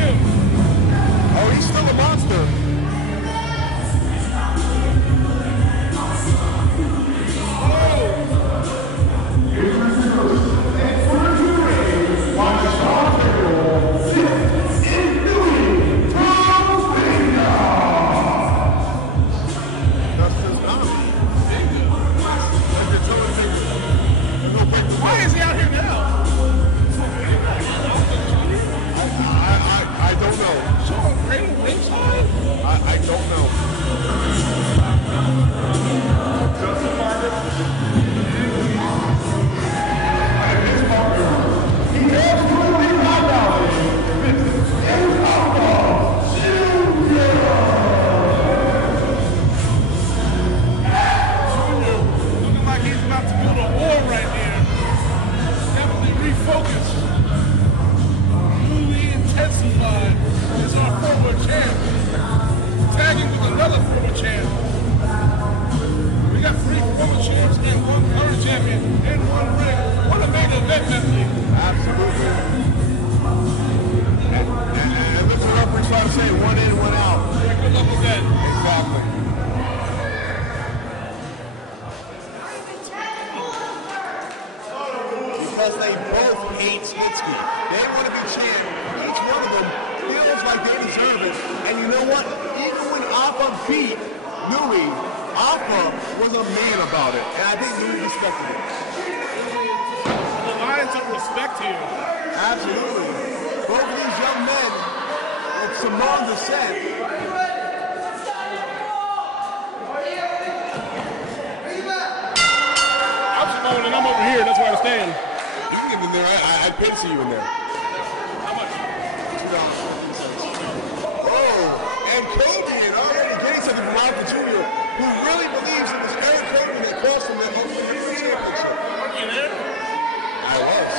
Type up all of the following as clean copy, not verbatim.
Kim. Oh, he's still a monster. Why is he out here now? I don't know. Sean Green ringside? I don't know. Looking like he's about to build a wall right here. Definitely refocus. Newly intensified is our former champ. Tagging with another former champ. We got 3 former champs and 1 current champion in 1 ring. What a main event, Bentley. Absolutely. And listen, the referee try to say 1 in, 1 out. Good luck with that. Exactly. Because they both hate Snitsky. They want to be champ. Each one of them feels like they deserve it. And you know what? Even when Appa beat Nui, Appa was a man about it. And I think Nui respected it. The lines of respect here. Absolutely. Both of these young men with Samoan descent. I'm Simone and I'm over here. That's where I stand. You can get in there. I paid to see you in there. How much? Oh, and Cobian already getting something from Alpha Jr., who really believes in this Eric Cobian that cost him that Ultimate Championship. Are you there? I was.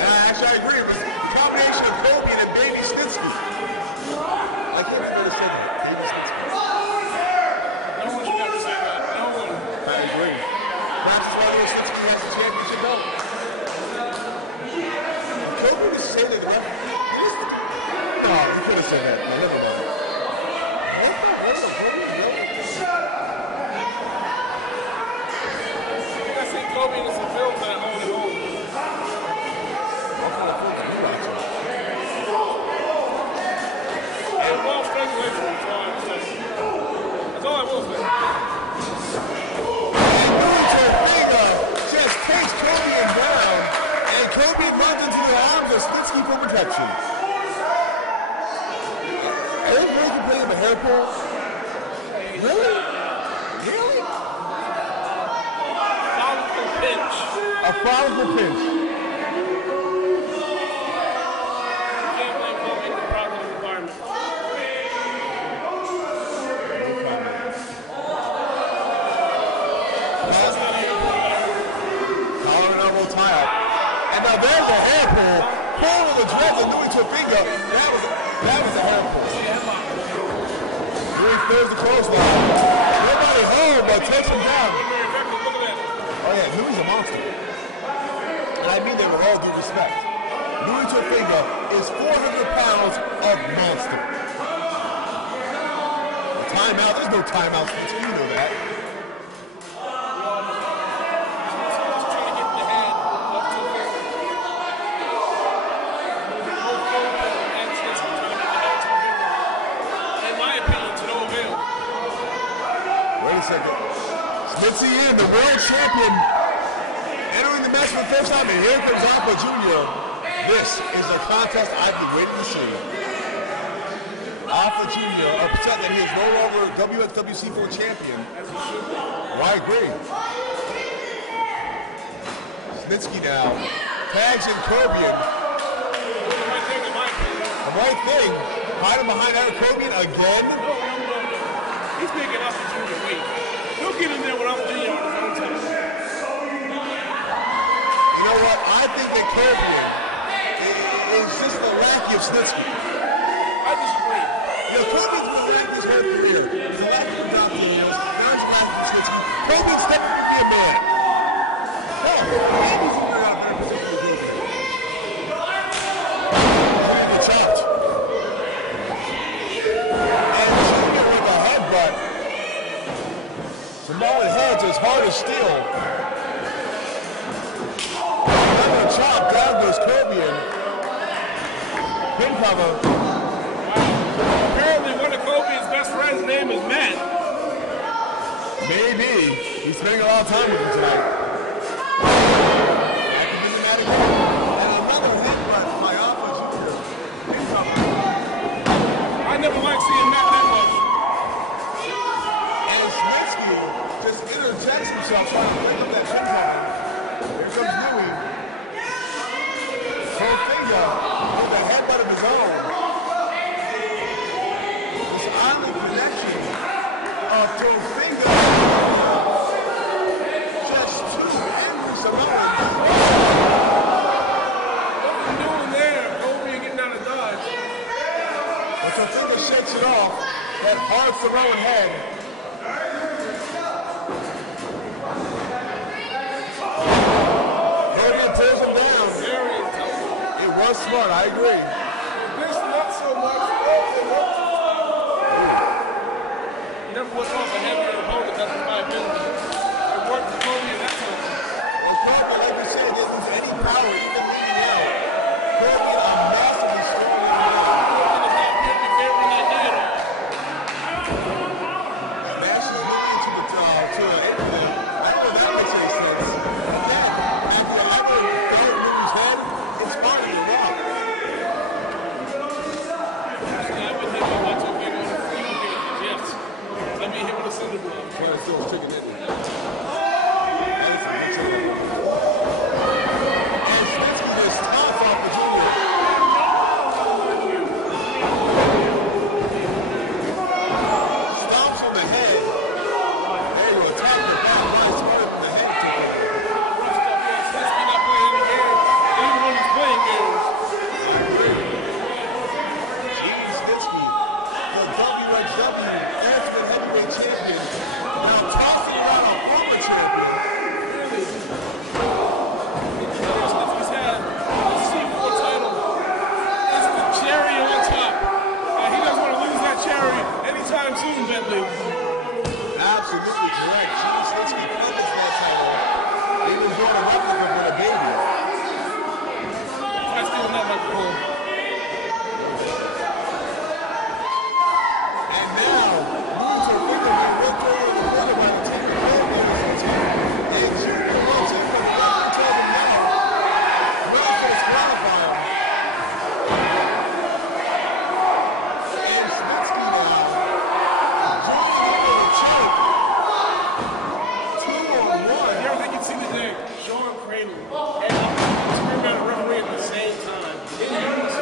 And actually, I agree. It was a combination of Cobian and Baby Snitsky. I can't remember the second. Baby Snitsky. No one should ever say that. No one. I agree. That's why Snitsky has the championship belt. Cobian is saying that the referee. No, you could have said that. No, never mind. I see Kobe in some films that I own at home. And well strangulation, that's all I'm saying. That's all I will say. Torpega just takes Cobian down, and Cobian runs into the arms of Snitsky for protection. Are they really complaining about hair pull? Really? Really? Follicle pinch. A follicle pinch. Can't blame Kobe in the proper environment. Collar and elbow tie up. And now there's the hair pull. Pull of the dreads and Nui Torpega. That was a hair pull. Nui throws the clothesline. Nobody home, but takes him down. Oh yeah, Nui's a monster. And I mean that with all due respect. Nui Torpega is 400 pounds of monster. A timeout, there's no timeout, you know that. Wait a second. Snitsky in, the world champion, entering the match for the first time, and here comes Alpha Jr. This is a contest I've been waiting to see. Alpha Jr. upset that he is no longer WXWC4 champion. Well, I agree. Snitsky now tags in Cobian. The right thing, hiding behind Eric Cobian again. He's making Alpha Jr. wait. He'll get in there with Alpha Jr. on his own time. You know what? I think that Cobian is just the lackey of Snitsky. I disagree. You know, Cobian's been lacking his whole career. He's a lackey of Dr. Daniels. Now he's a lackey of Snitsky. Cobian's stepping to be a man. Oh, maybe he's figured out very particular duty. And he chopped. steal. Another chop. Down goes Kobian. Pin cover. Wow. Apparently one of Kobe's best friends' name is Matt. Maybe. He's spending a lot of time with him tonight. I never liked seeing Matt that much. And Snitsky just interjects himself trying to pick up that chin cover. Here comes Louis. Full finger with a headbutt of his own. This oddly connection of full finger. Just two angry Samoans. Nothing doing there. Kobe getting out of dodge. But Tofiga shakes it off. That hard Samoan head. Kobe pulls him down. Very intelligent. It was smart, I agree. This not so much. He never was off a heavier opponent. That's my ability. It worked for Kobe in that time. And Kobe, like you said, didn't lose any power even leading out. Kobe, a massively strong Sean Craven and Spearman referee at the same time.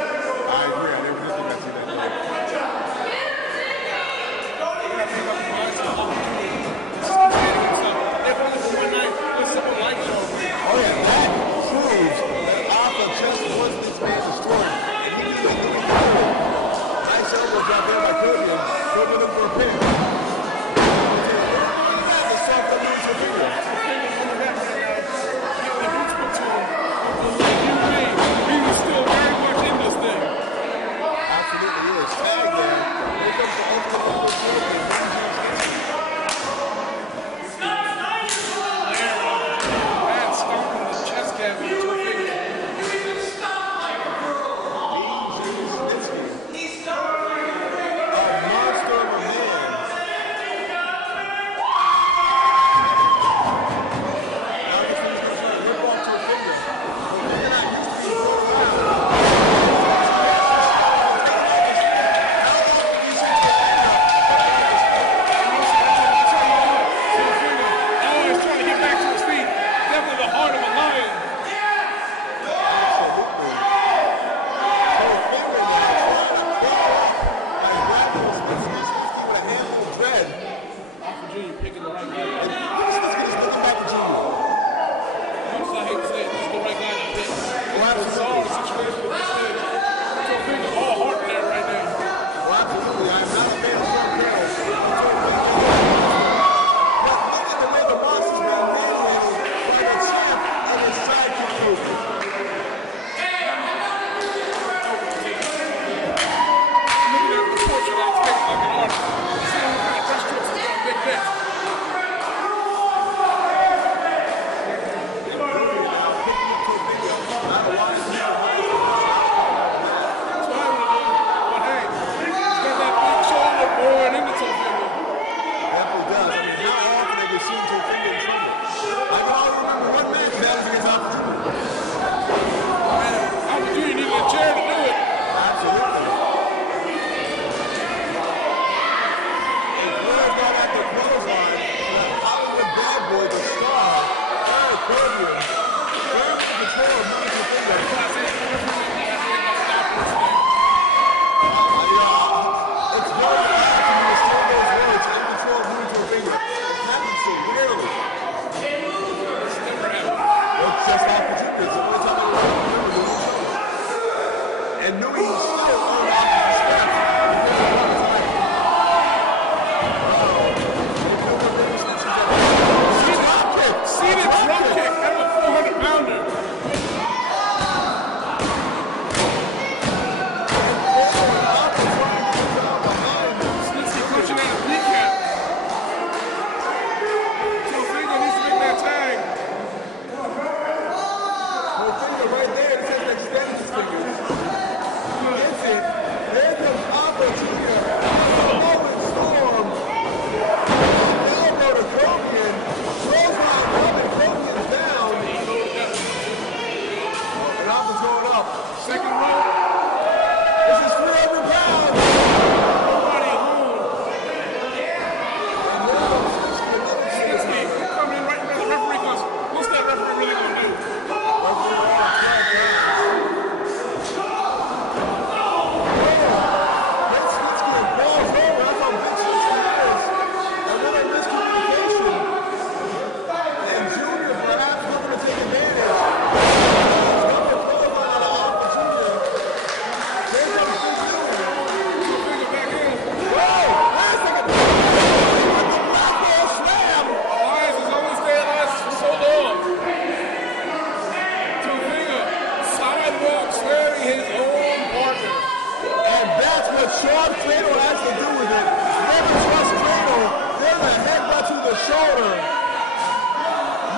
Bob Cradle has to do with it. Never trust Cradle. There's a headbutt to the shoulder.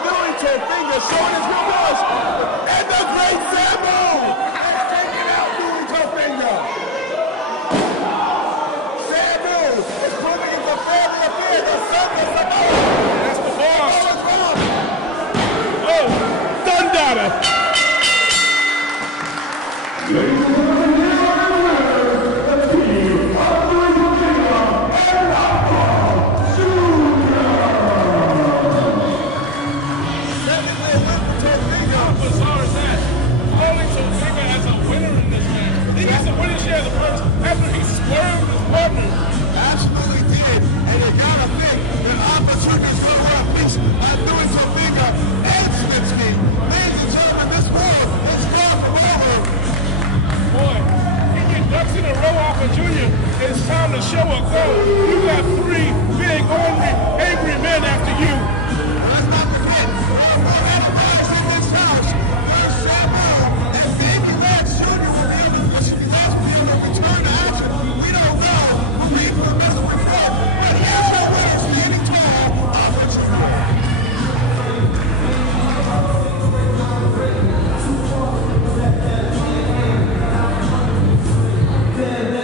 Louis Tofinga showing his real voice. And the great Samu has taken out Louis Tofinga. Samu is proving it's a family affair. The son is the That's the boss. Oh, Thundada. After he swerved his partner. Absolutely did. And you gotta think that opportunities will at least by Louis Tofinga and Snitsky. Ladies and gentlemen, this war is far from over. Boy, he get ducks in a row off of Junior. It's time to show a go. You got 3 big, ornery, angry men after you. Let's not forget, we're analyzed in this house. There's Samu and Baby Rex Jr. will be able to return to action. We don't know. We're waiting for the best report. But here's our winner standing tall, Offensive War. Yeah.